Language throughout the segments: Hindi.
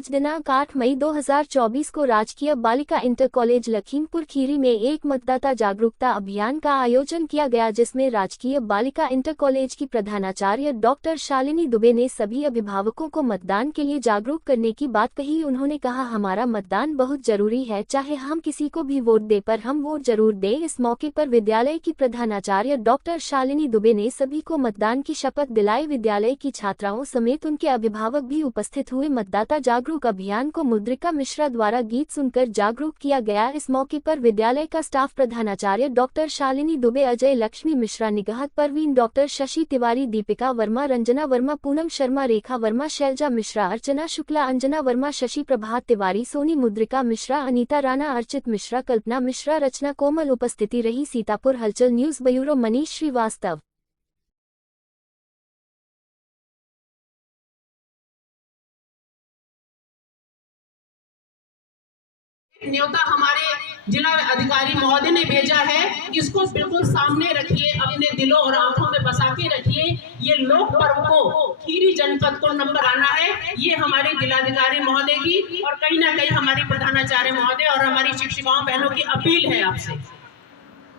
आज दिनांक 8 मई 2024 को राजकीय बालिका इंटर कॉलेज लखीमपुर खीरी में एक मतदाता जागरूकता अभियान का आयोजन किया गया, जिसमें राजकीय बालिका इंटर कॉलेज की प्रधानाचार्य डॉक्टर शालिनी दुबे ने सभी अभिभावकों को मतदान के लिए जागरूक करने की बात कही। उन्होंने कहा, हमारा मतदान बहुत जरूरी है, चाहे हम किसी को भी वोट दे, पर हम वोट जरूर दें। इस मौके पर विद्यालय की प्रधानाचार्य डॉक्टर शालिनी दुबे ने सभी को मतदान की शपथ दिलाई। विद्यालय की छात्राओं समेत उनके अभिभावक भी उपस्थित हुए। मतदाता जागरूक अभियान को मुद्रिका मिश्रा द्वारा गीत सुनकर जागरूक किया गया। इस मौके पर विद्यालय का स्टाफ प्रधानाचार्य डॉक्टर शालिनी दुबे, अजय लक्ष्मी मिश्रा, निगहत परवीन, डॉक्टर शशि तिवारी, दीपिका वर्मा, रंजना वर्मा, पूनम शर्मा, रेखा वर्मा, शैलजा मिश्रा, अर्चना शुक्ला, अंजना वर्मा, शशि प्रभात तिवारी, सोनी, मुद्रिका मिश्रा, अनीता राणा, अर्चित मिश्रा, कल्पना मिश्रा, रचना कोमल उपस्थिति रही। सीतापुर हलचल न्यूज ब्यूरो मनीष श्रीवास्तव। न्योता हमारे जिला अधिकारी महोदय ने भेजा है, इसको बिल्कुल सामने रखिए, अपने दिलों और आंखों में बसा के रखिए। ये लोक पर्व को खीरी जनपद को नंबर आना है, ये हमारे जिलाधिकारी महोदय की और कहीं ना कहीं हमारी प्रधानाचार्य महोदय और हमारी शिक्षिकाओं बहनों की अपील है आपसे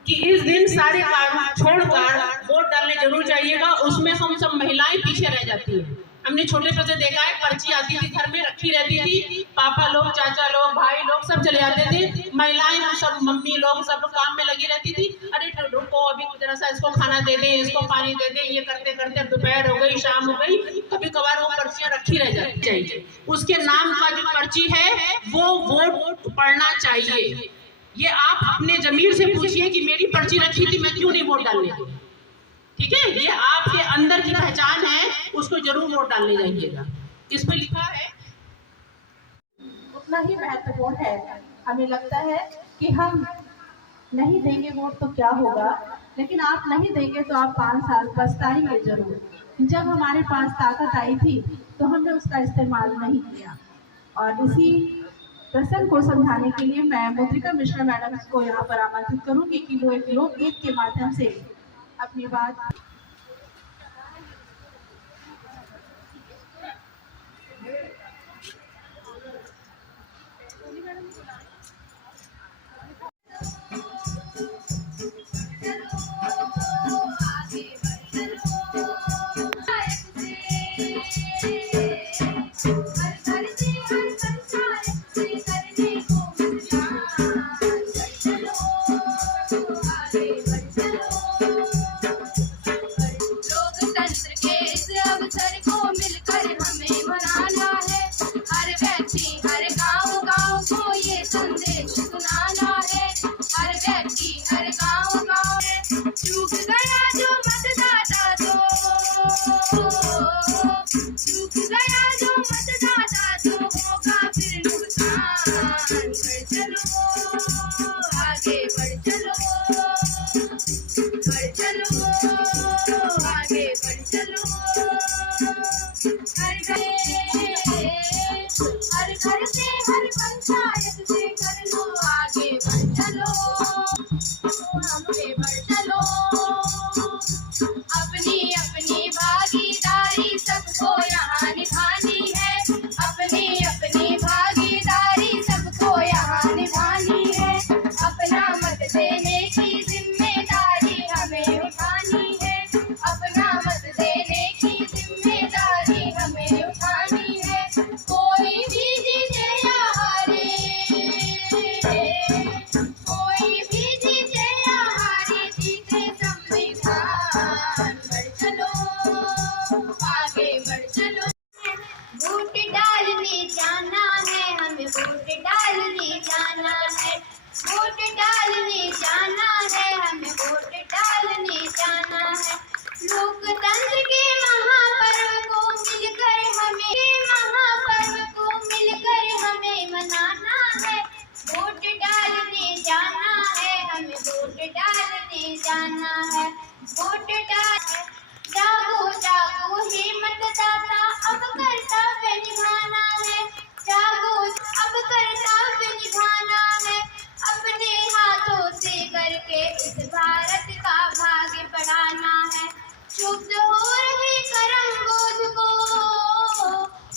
कि इस दिन सारे काम छोड़कर वोट डालने जरूर जाइएगा। उसमें हम सब महिलाएं पीछे रह जाती है। हमने छोटे से देखा है, पर्ची आती थी, घर में रखी रहती थी, पापा लोग, चाचा लोग, भाई लोग सब चले जाते थे, महिलाएं हम सब, मम्मी लोग सब काम में लगी रहती थी। अरे रुको, अभी जरा सा इसको खाना दे दे, इसको पानी दे दे, ये करते करते दोपहर हो गई, शाम हो गई, कभी कभार वो पर्चियां रखी रह जाती चाहिए। उसके नाम का जो पर्ची है वो वोट पड़ना चाहिए। ये आप अपने जमीर से पूछिए कि मेरी पर्ची रखी थी, मैं क्यों नहीं वोट डालने दी। ठीक है, ये आपके अंदर की पहचान है, उसको जरूर वोट डालने जाइएगा। इस पे लिखा है उतना ही महत्वपूर्ण है। हमें लगता है कि हम नहीं देंगे वोट तो क्या होगा, लेकिन आप नहीं देंगे तो आप 5 साल पछताएंगे जरूर। जब हमारे पास ताकत आई थी तो हमने उसका इस्तेमाल नहीं किया। और इसी प्रसंग को समझाने के लिए मैं मुद्रिका मिश्रा मैडम को यहाँ पर आमंत्रित करूंगी कि वो एक लोकगीत के माध्यम से अपनी बात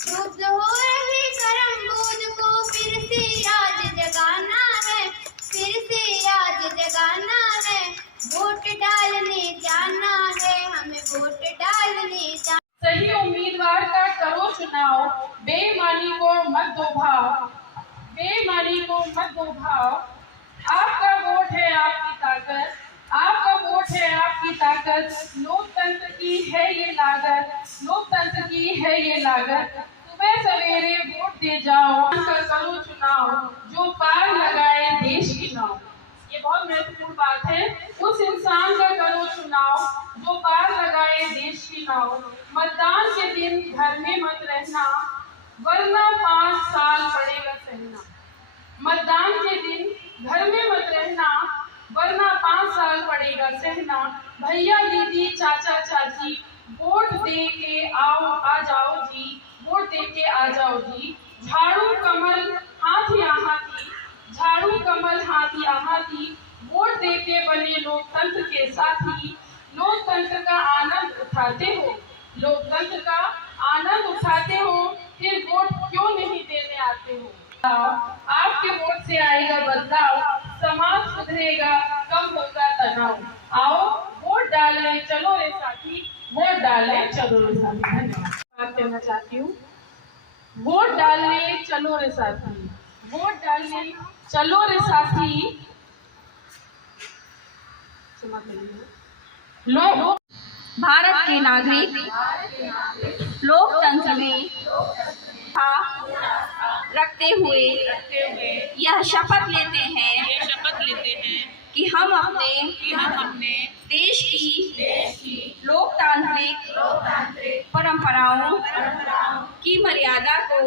शुद्ध हो रही करम चुनाव, बेईमानी को मत दो भाव, बेईमानी को मत दो भाव। आपका वोट है आपकी ताकत, आपका वोट है आपकी ताकत। लोकतंत्र की है ये लागत, लोकतंत्र की है ये लागत। सुबह सवेरे वोट दे जाओ, करो चुनाव, जो पार लगाए देश की नाव। ये बहुत महत्वपूर्ण बात है। उस इंसान का करो चुनाव जो पार लगाए देश की नाव। मतदान के दिन घर में मत रहना, वरना 5 साल पड़ेगा सहना। मतदान के दिन घर में मत रहना, वरना 5 साल पड़ेगा सहना। भैया दीदी चाचा चाची वोट दे के आ जाओ जी, वोट दे के आ जाओ जी। झाड़ू कमल हाथ यहाँ की, झाड़ू कमल हाथ यहाँ की। वोट दे के बने लोकतंत्र के साथी। लोकतंत्र का आनंद उठाते हो, लोकतंत्र का आनंद उठाते हो, फिर वोट क्यों नहीं देने आते हो। आपके वोट से आएगा बदलाव, समाज सुधरेगा, कम होगा तनाव। आओ वोट डालें चलो रे साथी, वोट डालें चलो रे साथी। धन्यवाद। बात कहना चाहती हूँ, वोट डालने चलो रे साथी, वोट डालने चलो रे साथी। लोग भारत के नागरिक लोकतंत्र में रखते हुए यह शपथ लेते हैं कि हम अपने देश की लोकतांत्रिक परंपराओं की मर्यादा को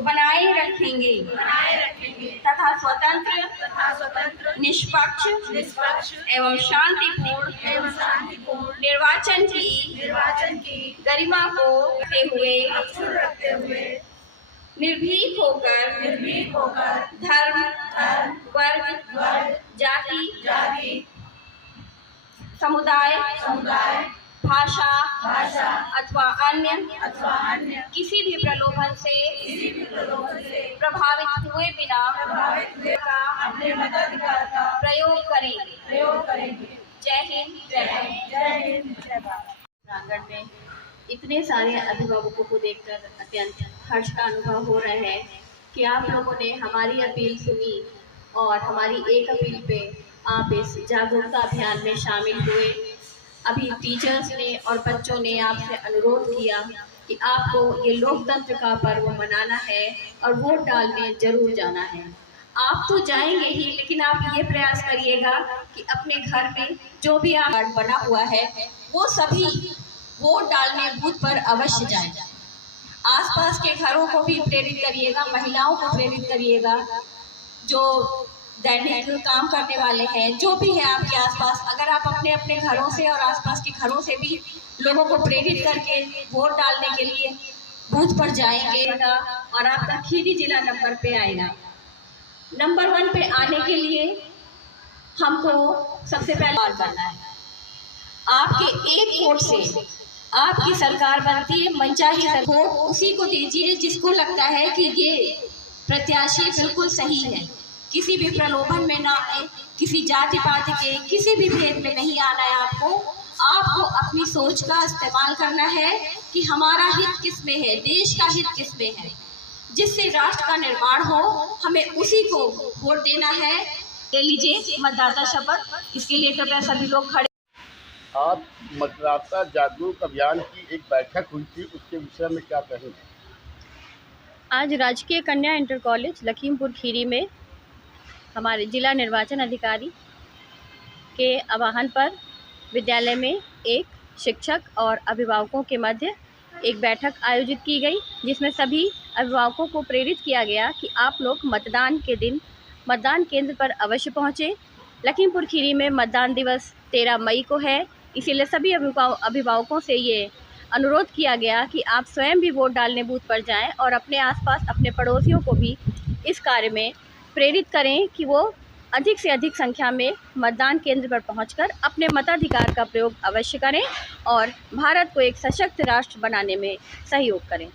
बनाए रखेंगे तथा स्वतंत्र, निष्पक्ष एवं शांतिपूर्ण निर्वाचन की गरिमा को रखते हुए निर्भीक होकर धर्म, वर्ग, जाति, समुदाय, भाषा अथवा अन्य किसी भी प्रलोभन से प्रभावित हुए बिना अपने मताधिकार का प्रयोग करेंगे। जय हिंद, जय हिंद। प्रांगण में इतने सारे अभिभावकों को देखकर अत्यंत हर्ष का अनुभव हो रहा है कि आप लोगों ने हमारी अपील सुनी और हमारी एक अपील पे आप इस जागरूकता अभियान में शामिल हुए। अभी टीचर्स ने और बच्चों ने आपसे अनुरोध किया कि आपको ये लोकतंत्र का पर्व मनाना है और वोट डालने जरूर जाना है। आप तो जाएंगे ही, लेकिन आप ये प्रयास करिएगा कि अपने घर में जो भी आप कार्ड बना हुआ है वो सभी वोट डालने बूथ पर अवश्य जाएं। आसपास के घरों को भी प्रेरित करिएगा, महिलाओं को प्रेरित करिएगा, जो दैनिक काम करने वाले हैं, जो भी है आपके आसपास। अगर आप अपने अपने घरों से और आसपास के घरों से भी लोगों को प्रेरित करके वोट डालने के लिए बूथ पर जाएंगे और आपका खीरी जिला नंबर पे आएगा। नंबर 1 पे आने के लिए हमको सबसे पहले करना है। आपके एक वोट से आपकी सरकार बनती है। मनचाही वोट उसी को दीजिए जिसको लगता है कि ये प्रत्याशी बिल्कुल सही है। किसी भी प्रलोभन में ना आए, किसी जाति पाति के किसी भी भेद में नहीं आना है। आपको अपनी सोच का इस्तेमाल करना है कि हमारा हित किस में है, देश का हित किस में है, जिससे राष्ट्र का निर्माण हो, हमें उसी को वोट देना है। ले लीजिए मतदाता शपथ। इसके लिए कृपया सभी लोग खड़े। आज मतदाता जागरूक अभियान की एक बैठक हुई थी, उसके विषय में क्या कहेंगे? आज राजकीय कन्या इंटर कॉलेज लखीमपुर खीरी में हमारे जिला निर्वाचन अधिकारी के आह्वान पर विद्यालय में एक शिक्षक और अभिभावकों के मध्य एक बैठक आयोजित की गई, जिसमें सभी अभिभावकों को प्रेरित किया गया कि आप लोग मतदान के दिन मतदान केंद्र पर अवश्य पहुँचें। लखीमपुर खीरी में मतदान दिवस 13 मई को है, इसीलिए सभी अभिभावकों से ये अनुरोध किया गया कि आप स्वयं भी वोट डालने बूथ पर जाएं और अपने आसपास अपने पड़ोसियों को भी इस कार्य में प्रेरित करें कि वो अधिक से अधिक संख्या में मतदान केंद्र पर पहुंचकर अपने मताधिकार का प्रयोग अवश्य करें और भारत को एक सशक्त राष्ट्र बनाने में सहयोग करें।